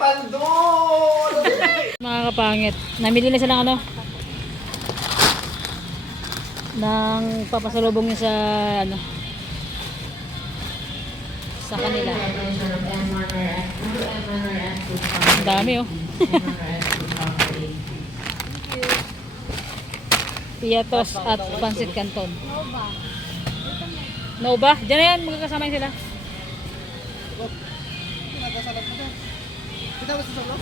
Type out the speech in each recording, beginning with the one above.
Pandol! Mga kapangit, namili na sila ng ano ng papasalubong niya sa ano sa kanila. Ang dami oh. Piatos at Pancit Canton. Nova. Diyan na yan, magkakasama yun sila. Kita ba sa solo?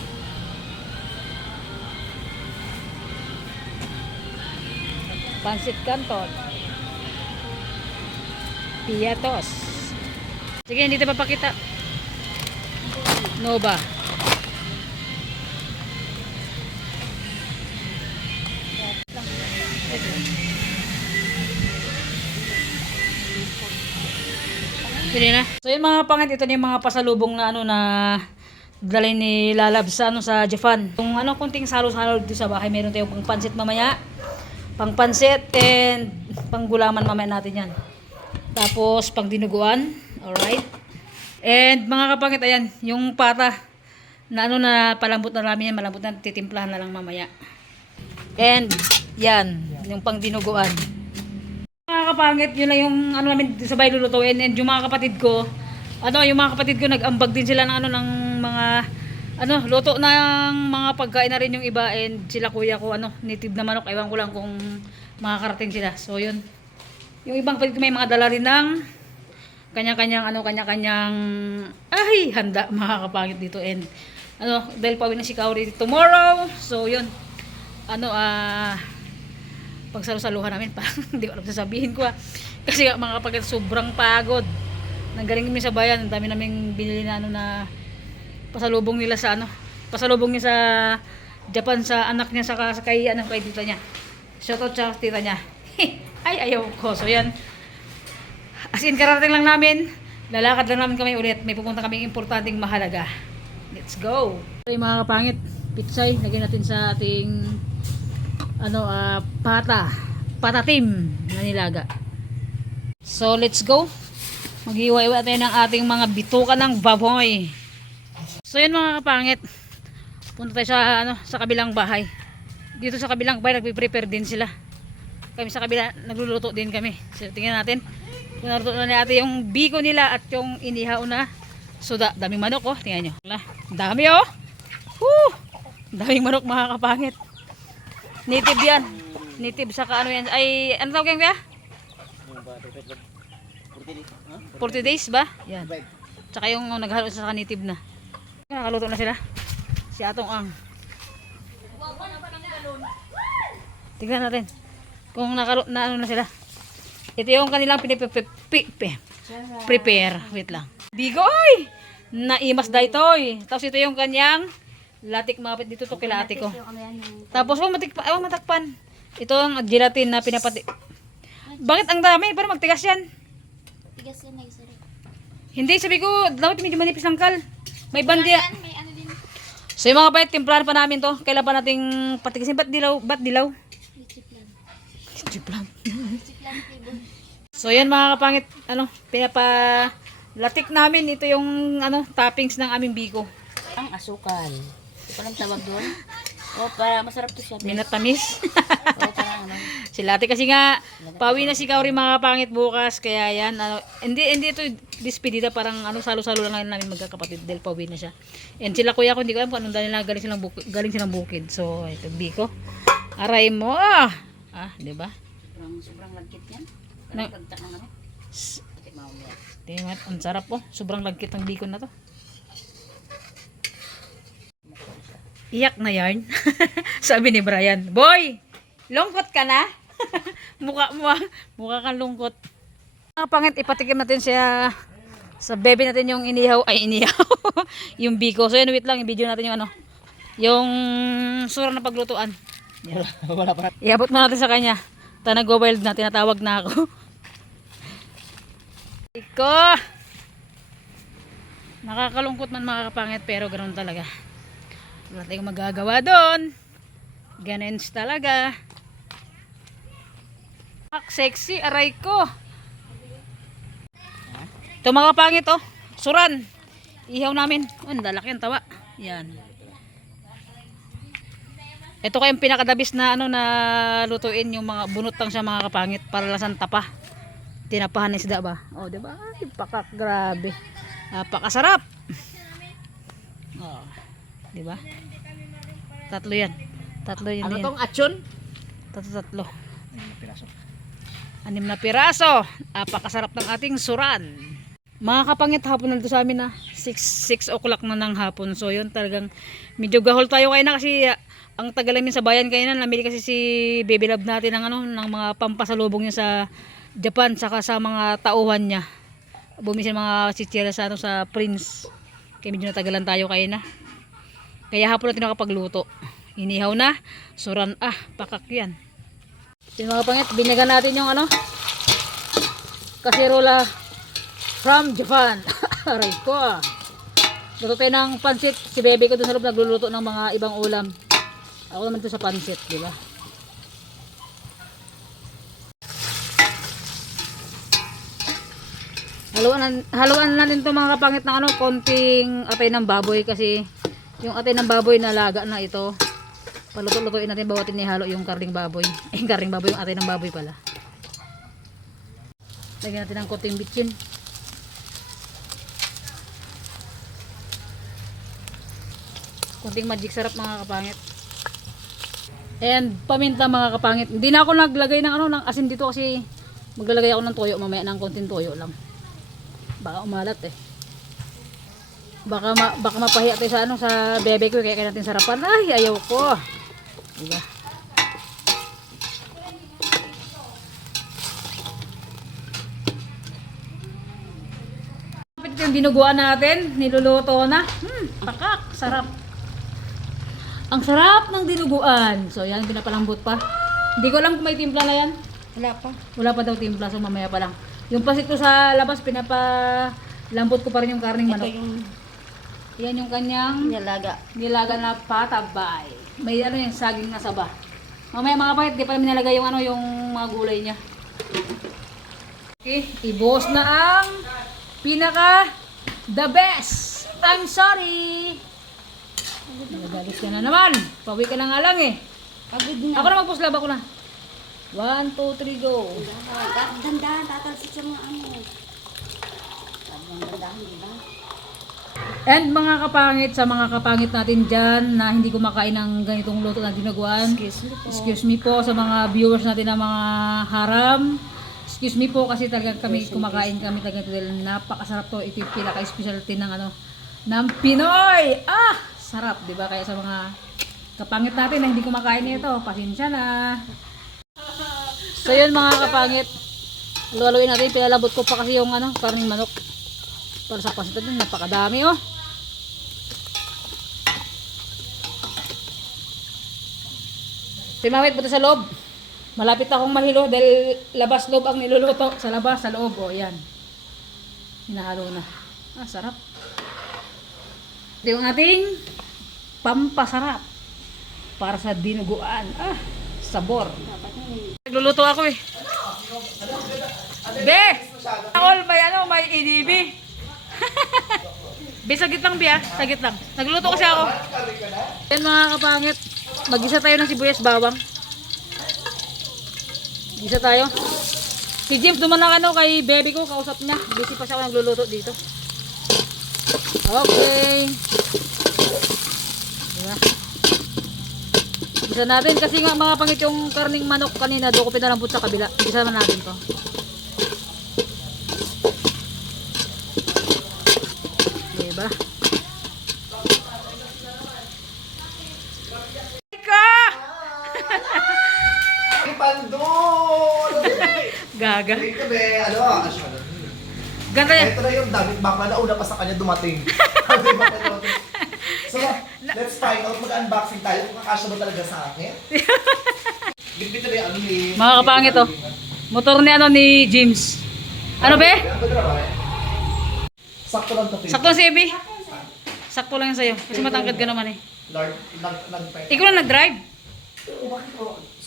Pancit Canton. Piatos. Sige, hindi tayo papakita. Nova. Sige na. So yun mga pangit, ito na yung mga pasalubong na ano na dalhin ni Lalab sa ano sa Japan. Kung ano kunting salo-salo dito sa bahay, meron tayong pang pansit mamaya. Pang pansit and pang gulaman mamaya natin yan. Tapos pang dinuguan. Alright. And mga kapangit, ayan, yung pata na ano na palambot na namin yan, malambot na, titimplahan na lang mamaya. And yan, yung pang dinuguan. Mga kapangit, yun lang yung ano namin sabay lulutuin. And yung mga kapatid ko, yung mga kapatid ko nag-ambag din sila ng ano ng mga luto ng mga pagkain na rin yung iba. And sila kuya ko native na manok, ewan ko lang kung makakarating sila. So yun, yung ibang kapatid ko may mga dala rin ng kanya-kanyang handa mga kapangit dito. And dahil pauwi na si Kaori tomorrow, so yun, pagsalo-saluhan namin, parang hindi ko alam sasabihin ko kasi mga kapagkat sobrang pagod. Nanggaling kami sa bayan, ang dami naming binili na na pasalubong nila sa pasalubong niya sa Japan sa anak niya sa kay tita niya. Shoutout sa tita niya. Ay ayaw ko. So yan, as in karating lang namin, lalakad lang namin kami ulit, may pupunta kaming importanteng mahalaga. Let's go. Okay, mga kapangit, pitsay lagyan natin sa ating patatim na nilaga. So let's go. Maghiwa-iwa tayo ng ating mga bituka ng baboy. So yun mga kapangit, punta tayo sa kabilang bahay. Dito sa kabilang bahay nagpe-prepare din sila. Kami sa kabila nagluluto din kami. So tingnan natin kung naluto na ni ate yung biko nila at yung inihaw na suda. Daming manok oh, tingnan nyo. Dami oh. Daming manok mga kapangit. Native yan. Native saka yan. Ay, ano tawag yan kaya? 40 days ba? Yan. Tsaka yung naghalo sa native na. Nakaluto na sila. Si Atong Ang. Tignan natin. Kung nakaluto na na sila. Ito yung kanilang prepare. Wait lang. Bigoy! Naimas da ito eh. Tapos ito yung kanyang latik mapit dito to kila ate ko. Tapos matakpan. Ito ang gelatin na pinapati. Bakit ang dami? Para magtigas yan. Tigas yan na isari. Hindi, sabi ko, dapat medyo manipis lang kal. May bandya. May ano din. So yung mga bayat, timplahan pa namin to. Kailan pa nating patigasin. Ba't dilaw? Chiplan. So yan mga kapangit, pinapalatik namin. Ito yung toppings ng aming biko. Ang asukal. Ito lang tawag doon. Para masarap to siya. Minatamis. Parang Si Lati kasi nga, pauwi na si Kaori mga kapangit bukas. Kaya yan, hindi ito dispedida, parang salo-salo lang namin magkakapatid dahil pauwi na siya. And sila kuya ko, hindi ko alam kung anong dahil na galing silang bukid. So, ito biko. Aray mo di ba? sobrang lagkit yan. Nagkagta ng Tingnan, ang sarap po. Sobrang lagkit ng biko na to. Iyak na yarn. Sabi ni Brian, boy, lungkot ka na? mukha kang lungkot. Mga pangit, ipatikim natin siya sa bebe natin yung inihaw. Yung biko. So yun, wait lang, i-video natin yung yung surang na paglutuan. Iabot mo natin sa kanya. Nag-wild na, tinatawag na ako. Iko! Nakakalungkot man mga kapangit, pero ganoon talaga. Wala tayong magagawa doon. Ganens talaga. Sexy, aray ko. Ito mga kapangit, suran. Ihaw namin. Ang lalaki ang tawa. Yan. Ito kayong pinakadabis na ano na lutuin yung mga bunot lang siya mga kapangit para lasang tapa. Tinapahan ng isda ba? Oh, 'di ba? Ay, pakak grabe. Napakasarap. Oh. 'Di ba? Tatlo 'yan. Tatlo yun. Ano yan. tong atsun? Tatlo. 6 na piraso. Napakasarap ng ating suran. Mga kapangit, hapon na dito sa amin na 6 o'clock na ng hapon. So yun talagang medyo gahol tayo kayo na kasi ang tagal namin sa bayan kayo na. Namili kasi si Baby Love natin ng, ano, ng mga pampasalubong niya sa Japan saka sa mga tauhan niya. Bumisin mga chichira sa, ano, sa Prince. Kaya medyo natagalan tayo kayo na. Kaya hapon natin nakapagluto. Inihaw na. Suran pakak yan. Yung mga pangit, binyagan natin yung ano kasirola from Japan. Aray ko. Luto tayo ng pansit. Si bebe ko doon sa loob nagluluto ng mga ibang ulam. Ako naman ito sa pansit, di ba? Haluan natin ito mga kapangit ng ano, konting atay ng baboy kasi yung atay ng baboy na laga na ito. Paluto-lutuin natin bawatin ni halo yung karning baboy. Karning baboy, yung atay ng baboy pala. Lagyan natin ng konting bitchin. Konting magic sarap mga kapangit. And paminta mga kapangit. Hindi na ako naglagay ng ano ng asin dito kasi maglalagay ako ng toyo mamaya, ng konting toyo lang. Baka umalat eh. Baka mapahiya tayo sa ano sa bebe ko kaya natin sarapan. Ay, ayaw ko. Diba? Kapit yung dinuguan natin, niluluto na. Pakak, sarap. Ang sarap ng dinuguan. So yan, pinapalambot pa. Hindi ko alam kung may timpla na yan. Wala pa. Wala pa daw timpla, so mamaya pa lang. Yung pasit ko sa labas, pinapalambot ko pa rin yung karning manok. Ito yung Yan yung kanyang nilaga na patabay. May ano yung saging na saba. Mamaya mga pangit, di pa namin nalagay yung ano yung mga gulay niya. Okay, ibuhos na ang pinaka the best. I'm sorry. Nagagalit ka na naman. Pawi ka na nga lang eh. pagod na. Ako na magpuslab ako na. 1, 2, 3, go. Dandahan, tatalsik sa mga ano. Dandahan, di ba? And mga kapangit, sa mga kapangit natin dyan na hindi kumakain ng ganitong luto na dinuguan. Excuse me po sa mga viewers natin na mga haram. Excuse me po kasi talaga kami kumakain kami talaga dahil napakasarap to. Ito yung pinaka-specialty ng ano ng Pinoy. Sarap, 'di ba? Kaya sa mga kapangit natin na hindi kumakain nito, pasensya na. So yun mga kapangit. Haluin natin, pinalabot ko pa kasi yung ano, karning manok. Para sa pasit natin, napakadami oh. Timawit po sa loob. Malapit akong mahilo dahil labas loob ang niluluto. Sa labas, sa loob. O, yan. Hinahalo na. Sarap. Ito yung ating pampasarap. Para sa dinuguan. Sabor. Nagluluto ako eh. Be! All may EDB. Be, sagit lang Be sagit lang. Nagluluto kasi ako. Yan mga kapangit. Mag-isa tayo ng sibuyas bawang. Mag-isa tayo. Si James duman na ano kay baby ko, kausap niya. Busy pa siya ako nagluluto dito. Okay. Diba? Isa natin kasi nga mga pangit yung karning manok kanina doon ko pinalambot sa kabila. Isa naman natin to. Diba? Gaga. Ganda yan. Ito na yung damit bag na nauna pa sa kanya dumating. So, let's find out. Mag-unboxing tayo kung kakasya ba talaga sa akin. Gipit na yung ano ni... Mga kapangit oh. Motor ni ano ni James. Ano be? Sakto lang ito. Sakto si Ebi. Sakto lang yun sa'yo. Kasi matangkad ka naman eh. Ikaw lang nag-drive.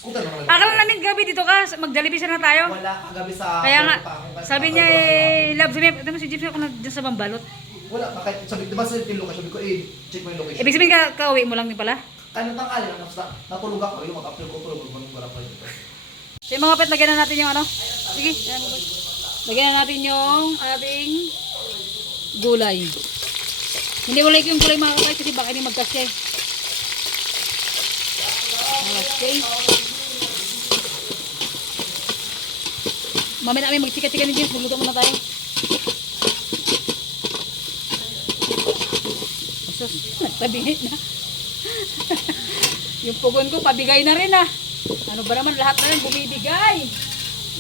Scooter naman. Akala namin gabi dito ka. Mag-Jollibee na tayo. Wala kagabi sa... Kaya nga, sabi niya eh, love, sabi niya, si James ako na dyan sa Bambalot. Wala, bakit? Sabi, di ba sa yung location? Sabi ko, check mo yung location. Ibig sabihin kauwi mo lang din pala? Kaya natangkali lang, natulog ako, yung mag-upload ko, tulog ko, mag-upload pa yun. So yung mga pet, lagyan na natin yung ano. Sige, lagyan na natin yung ating gulay. Hindi wala yung gulay mga kapatid kasi baka hindi magkasya eh. Okay. Mamaya namin magchika-chika ni James, magluto muna tayo. Sus, nagpabigay na. Yung pugon ko, pabigay na rin ah. Ano ba naman, lahat na rin bumibigay.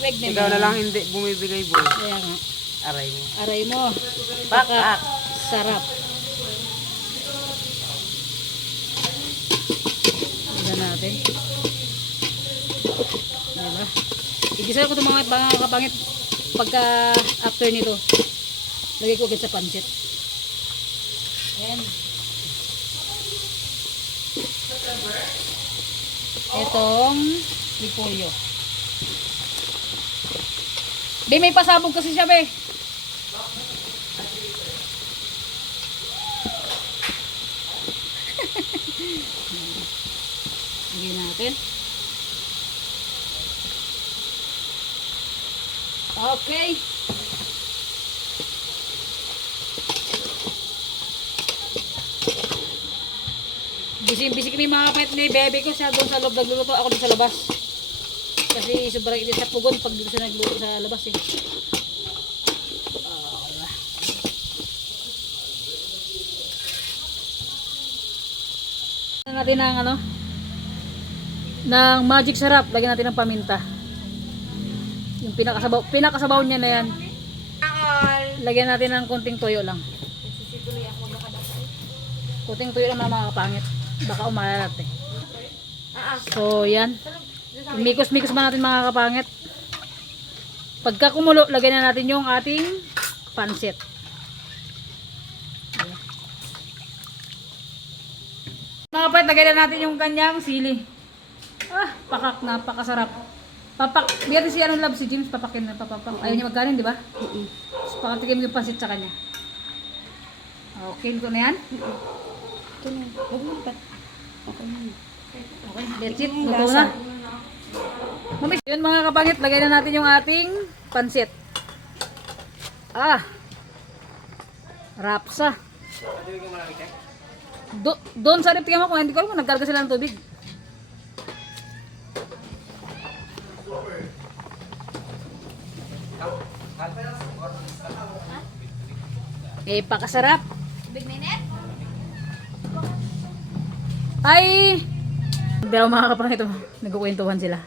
Wag na Ikaw na lang hindi bumibigay, boy. Kaya nga. Aray mo. Aray mo. Bakak. Sarap. Tignan natin. Diba? Igisa ko itong mga kapangit pagka after nito. Lagay ko agad sa pancit. Ayan. Itong repolyo. Be, may pasabog kasi siya, be. Lagyan natin. Okay. Bising-bising kami mga kapatid ni bebe ko siya doon sa loob nagluluto, ako doon sa labas. Kasi sobrang init sa pugon pag dito siya nagluto sa labas eh. Lagyan natin ng ano, ng magic sarap, lagyan natin ng paminta. Yung pinakasabaw niya na yan. Lagyan natin ng konting toyo lang. Konting toyo lang mga kapangit. Baka umalat eh. So yan. Mikos-mikos ba natin mga kapangit. Pagka kumulo, lagyan na natin yung ating pansit. Mga kapangit, lagyan na natin yung kanyang sili. Ah, pakak, napakasarap. Bigyan si anong love si James, papakin na papapak. Ayaw niya magkanin, di ba? So, pakatikim yung pansit sa kanya. Okay, luto na yan? Ito na. Huwag mo pa. Okay na. Okay, that's it. Luto na. Mami, yun mga kapangit, lagay na natin yung ating pansit. Ah. Rapsa. Doon sa rep, tingnan mo kung hindi ko alam kung nagkarga sila ng tubig. Eh, pakasarap. Big minute? Ay! Pero mga kapangit, nagkukwentuhan sila.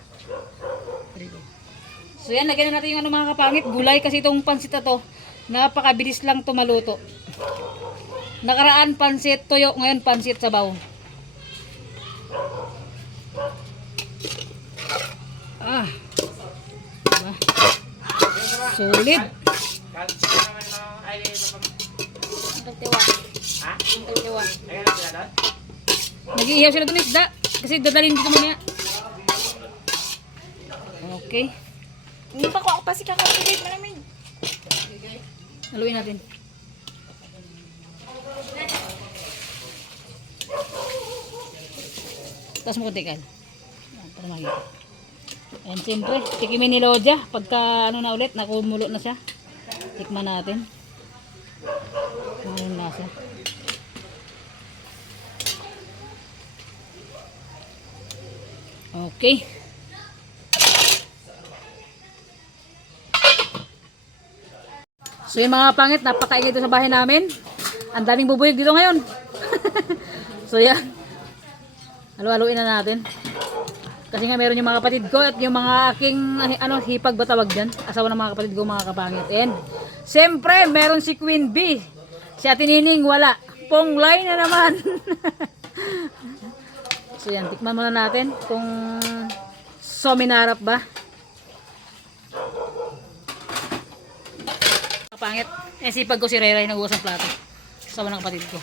So yan, lagyan na natin yung ano mga kapangit, gulay kasi itong pansit na to, napakabilis lang to maluto. Nakaraan pansit toyo, ngayon pansit sabaw. Ah. Diba? Solid. Ang tagtiwa. Ang tagtiwa. Nag-iihaw sila dun isda. Kasi dadalhin dito mamaya. Okay. Hindi pa ko ako pa si kakapigay mo namin. Haluin natin. Tapos mo konti kan. Para makita. Ayan, siyempre, tikimin ni Lodja. Pagka ano na ulit, nakumulo na siya. Tikman natin. Kung anong lasa. Okay. So yung mga pangit, napakaingay dito sa bahay namin. Ang daming bubuyog dito ngayon. So yan. Halo-haloin na natin. Kasi nga meron yung mga kapatid ko at yung mga aking hipag ba tawag dyan? Asawa ng mga kapatid ko, mga kapangit. And siyempre, meron si Queen B. Si Ate Nining, wala. Ponglay na naman. So yan, tikman muna natin kung sominarap ba. Kapangit. Eh, sipag ko si Reray nag-uwas ng plato. Asawa ng kapatid ko.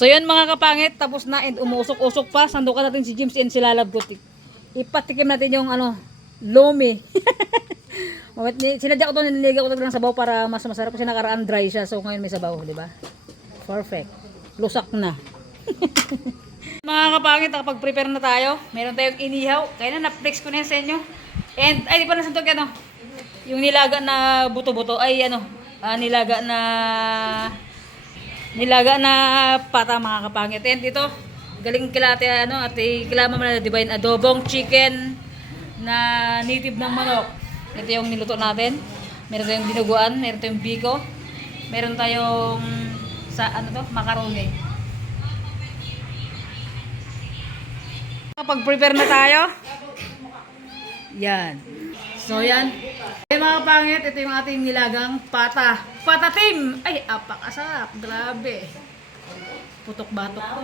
So yun mga kapangit, tapos na and umuusok-usok pa. Sandukan natin si James and si Lalab ko. Ipatikim natin yung ano, lomi. Sinadya ko ito, nililigaw ko ito ng sabaw para mas masarap kasi nakaraan dry siya. So ngayon may sabaw, di ba? Perfect. Lusak na. Mga kapangit, nakapag-prepare na tayo. Meron tayong inihaw. Kaya na, na-flex ko na yan sa inyo. And, ay, di pa nasantog ano. Yung nilaga na buto-buto, ay ano, nilaga na pata mga kapangit. And ito, galing kila ate, ano, ate kilama mo na divine adobong chicken na native ng manok. Ito yung niluto natin. Meron tayong dinuguan, meron tayong biko, meron tayong sa ano to, macaroni. Kapag prepare na tayo. Yan. So yan. Okay mga kapangit, ito yung ating nilagang pata. Patatim! Ay, apakasarap. Grabe. Putok-batok ko.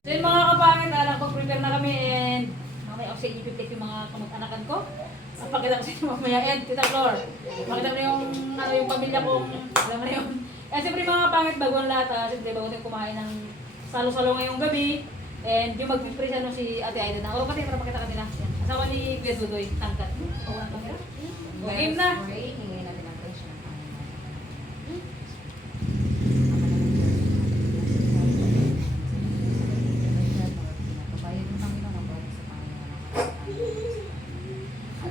So yun mga kapangit, nakapag-prepare na kami and mamaya ako sa i-pick yung mga kamag-anakan ko. Pakita ko sa inyo mamaya and Tita Flor. Makita mo yung, ano, yung pamilya kong, alam mo na yun. Eh siyempre mga kapangit, bago ang lahat, siyempre bago tayo kumain ng salo-salo ngayong gabi. And yung mag-prepare siya no, si Ate Aida na. O pati para makita kanila. Asawa ni Kuya Dudoy, tangkat. O ang kamera. Game na.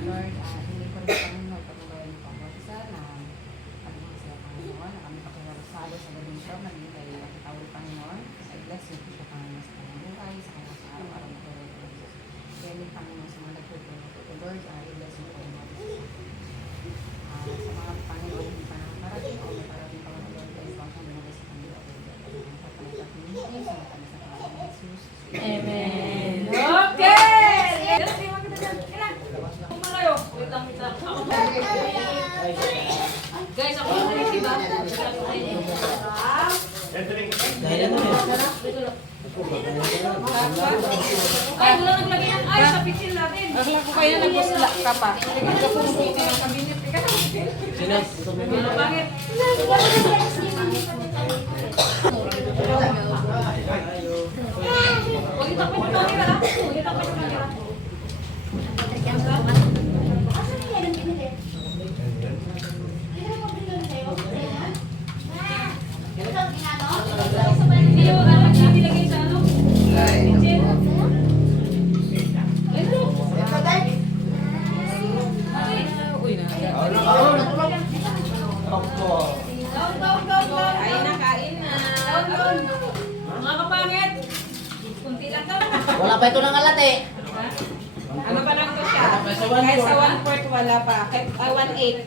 Lord, hindi ko rin kami magpatuloy ng pagwasa na pagmang sa Panginoon, na kami pakiwarasado sa gabing ito, maging kayo at tawag Panginoon. I bless you, Tito Panginoon, sa kanyang buhay, sa kanyang sa araw-araw na tuloy ko. Galing Panginoon sa mga nagtutulong ko. Lord, I bless you po mga sa mga Panginoon, hindi pa nakakarating o may parating pa mga Lord, kayo po ang binagay sa Panginoon. Ang kapalitan ninyo, sa mga kami sa Panginoon Jesus. Amen. Okay! Wait lang, wait lang. Guys, ako na rin diba? Ay, wala naglagay ng ice sa pitsil natin. Akala ko kaya nagpusla ka pa. Mga pangit. Huwag itakpan yung camera. Huwag itakpan yung camera. Hindi yung anak niya nilagay sa ano? Pitsil. Ay, look. Uy na. Kain na, kain na. Mga kapangit. Kunti lang daw. Wala pa ito ng alat eh. Ano pa lang to siya? Kahit sa 1/4 wala pa. Kahit 1/8.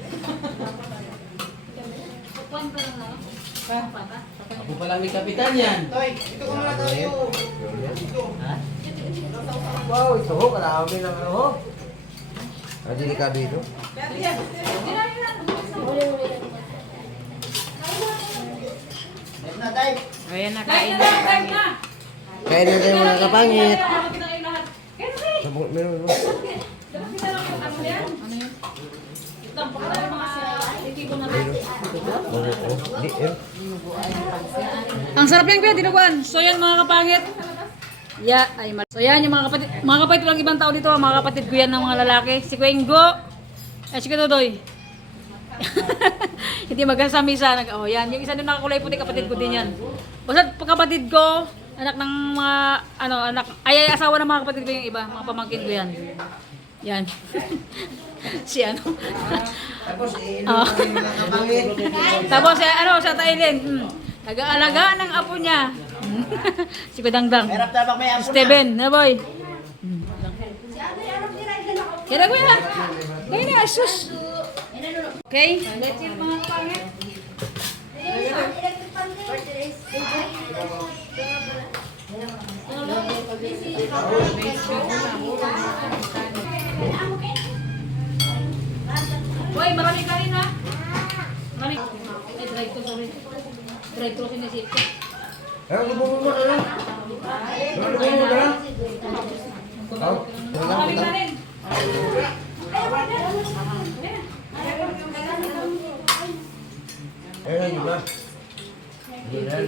Kukuhan pa lang ano? Pata. Ako pa lang may kapitan yan. Toy, dito ko muna tayo. Wow, ito ho, marami ng ano ho. Delikado ito. Meron na tayo. Ayan na, Kain kain na, na. kain na. Kaya na tayo mga kapangit. Dapat kita kayo lahat. Kaya na, eh. Meron mo. Dapat kita lang yung ano yan. Ano yun? Ito, baka yung mga titibo na rin. Ang sarap yan kuya, dinuguan. So yan mga kapangit. So yan yung mga kapatid walang ibang tao dito, mga kapatid ko yan ng mga lalaki. Si Kuya Ingo, si Kuya Dodoy. Hindi magkasamisa. Oh yan, yung isa din nakakulay puti, kapatid ko din yan. Basta kapatid ko, anak ng mga, asawa ng mga kapatid ko yung iba, mga pamangkin ko yan. Yan. Si ano? Tapos, kapangit. Tapos sa Thailand, nag-aalaga ng apo niya. Si Kudangdang. Merap tabak may apo na. Steven, na boy. Kaya kuya. Kaya na, sus. Okay, let's eat mga kapangit. Boy, marami ka rin ha. Marami. Ay, drive to, sorry. Ano mo mo ano? Ano mo na? Maraming na rin. Ayun yun ba? Yan.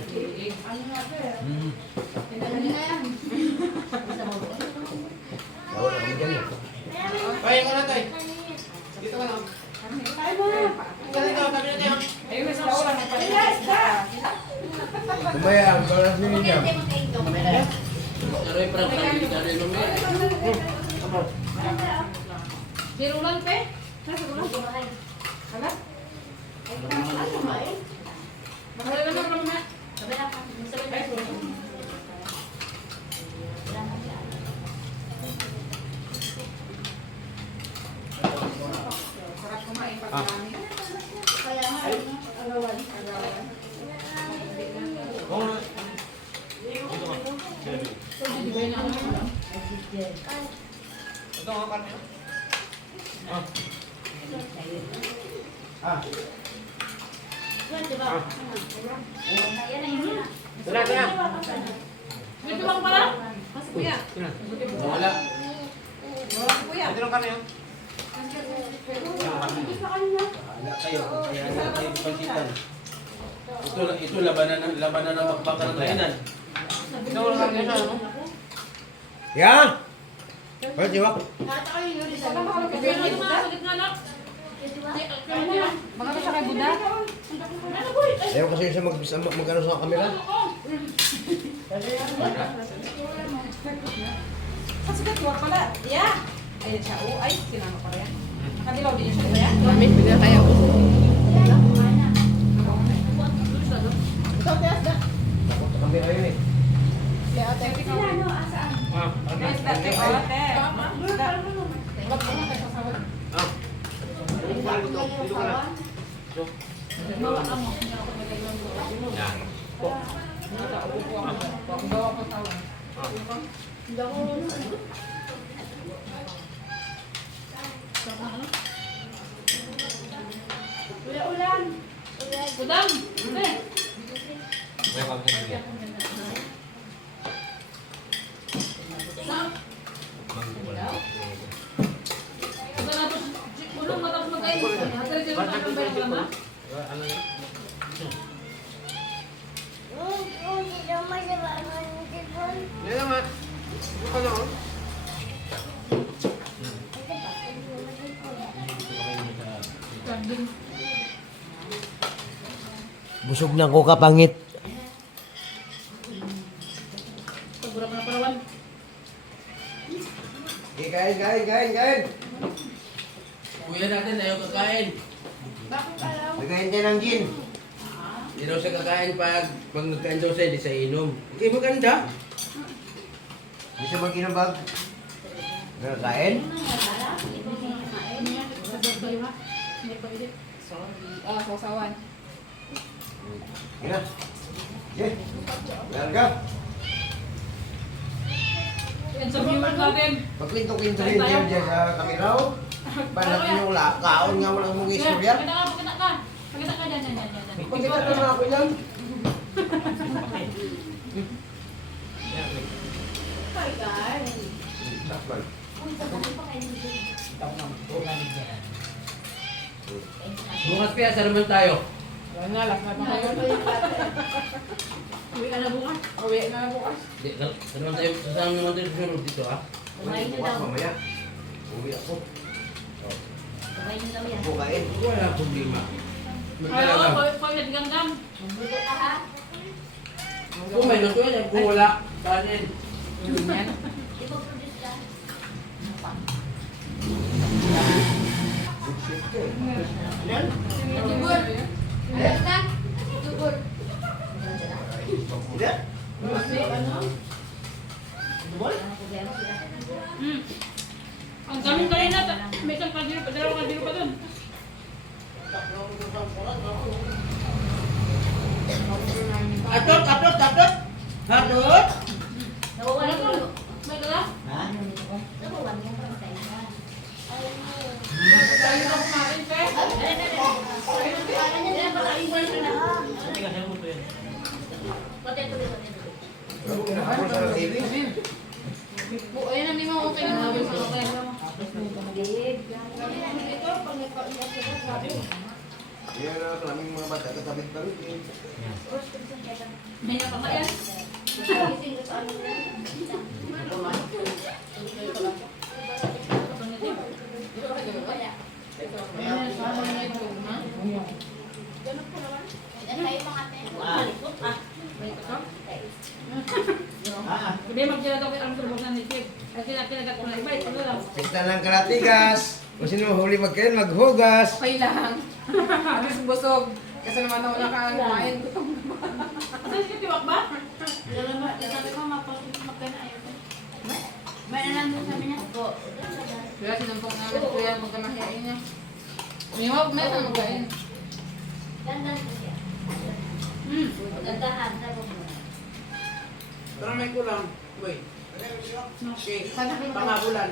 Wala kami dyan eh. Kaya ko na tayo. Dito ka na. Ayun, sa ulan na pala. Kumaya, ang balas nyo niya. Zero lang, pe. Mahal na naman na. Sarap kumain pag marami. Ito nga karne. Wala ka na. Dito lang pala. Kuya. Wala. Kuya. Ito lang karne yan. Wala kayo, kaya na kayo pagsitan. Ito labanan ng magpangka ng kainan. Ito lang karne siya, ano? Yan! Pwede ba? Magkano siya kay Buda? Ayaw kasi siya mag-ano sa camera. Kasi katuwa pala. Yeah. Ayan siya. Oh, ay, sinama pa rin. Kanilaw din siya kaya? Takot sa camera yun eh. Yes, that kay ate. Budang. Pe. Ulong matapos magkain. Hatari din ang pambay ng lama. Yan naman. Ito ka na, oh. Busog ng kuka pangit. Pagura pa na parawan. Kain. Kuya natin, ayaw kakain. Nagayin tayo ng gin. Hindi daw siya kakain pag nagkain daw siya, hindi siya inom. Hindi maganda. Hindi siya mag-inabag. Nagkain? Ah, sausawan. Gina. Gin. Larga. Yan sa viewers natin. Pagkwento-kwento rin kayo dyan sa camera. Para natin yung kaon nga walang mong istorya. Pakita ka. Pakita ka dyan. Pagkita na ako yan. Bukas kaya, saan naman tayo? Wala na, last na pa kayo. Uwi ka na bukas. Uwi na bukas. Saan naman tayo, saan naman tayo susunod dito, ha? Bukas mamaya. Uwi ako. Bukain. Wala problema. Ayaw, pagkat gandam. Kung may luto yan, kung wala, kanin. Yan. Good shift ka eh. Yan. Yan. Ang daming kanina. May isang kaldero pa. Dalawang kaldero pa dun. Atot! Atot! Ano to? May dala? Tayo na kumain, pe. Pati ito. Tapos sa TV. Ayun, hindi mo okay na sabi sa okay. Yan na kaming mga bata katabit-tabit eh. May napakayan. Ayun, sama niya ito, ha? Sabi magkira daw kayo ang tulog na nitip. Kasi kinagat ko na iba. Ito lang. Pista ng karatigas. Kung sino huli magkain, maghugas. Okay lang. Alis busog. Kasi naman ako nakain. Asa si Tiwak ba? Kaya sinampong namin kuya magkamahiyain niya. May wag na ito magkain. Pero may kulang. Wait. Okay. Pangabulan.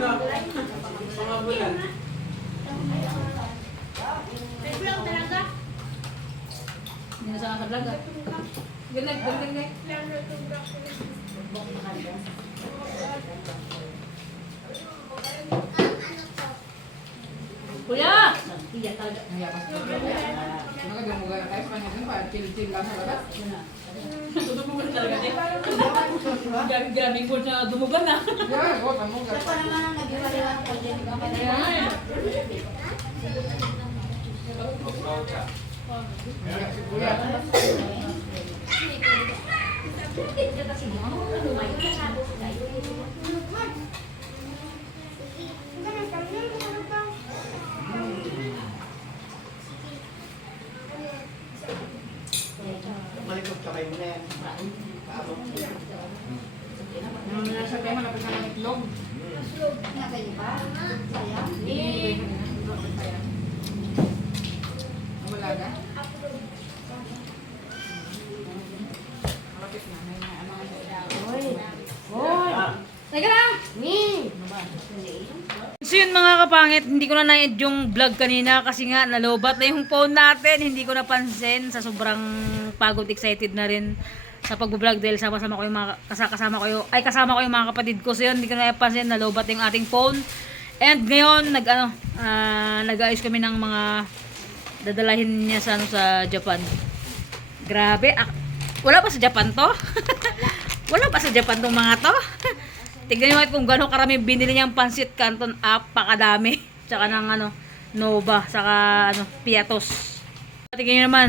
No. Pangabulan. Hindi na sa vlog ah. Ganag, ganag. Kuya! Iya talaga. Ang yapas ko. Nakagamuga na tayo sa kanya. Para chill-chill lang sa labas. Dumugan talaga din. Grabe po na dumugan na. Yeah, go, tamuga. Kuya. Malikot kamay mo na yan. Naman na sa tema, napit na ng itlog. Wala ka? Malapit na. May ano Teka lang! So yun mga kapangit, hindi ko na na-end yung vlog kanina kasi nga nalobat na yung phone natin. Hindi ko napansin sa sobrang pagod, excited na rin sa pag-vlog dahil sama-sama ko yung mga kasama ko yung mga kapatid ko. So yun, hindi ko na napansin nalobat yung ating phone. And ngayon nag-ayos kami ng mga dadalahin niya sa Japan. Grabe, wala pa sa Japan to? Wala pa sa Japan tong mga to? Tignan nyo kung gano'ng karami binili niyang pansit canton, pakadami. Tsaka ng Nova, saka Piatos. Tignan nyo naman,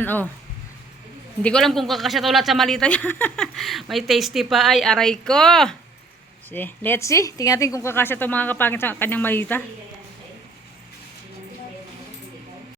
hindi ko alam kung kakasya to lahat sa malita niya. May tasty pa, ay aray ko. Let's see, tingnan natin kung kakasya to mga kapangit sa kanyang malita.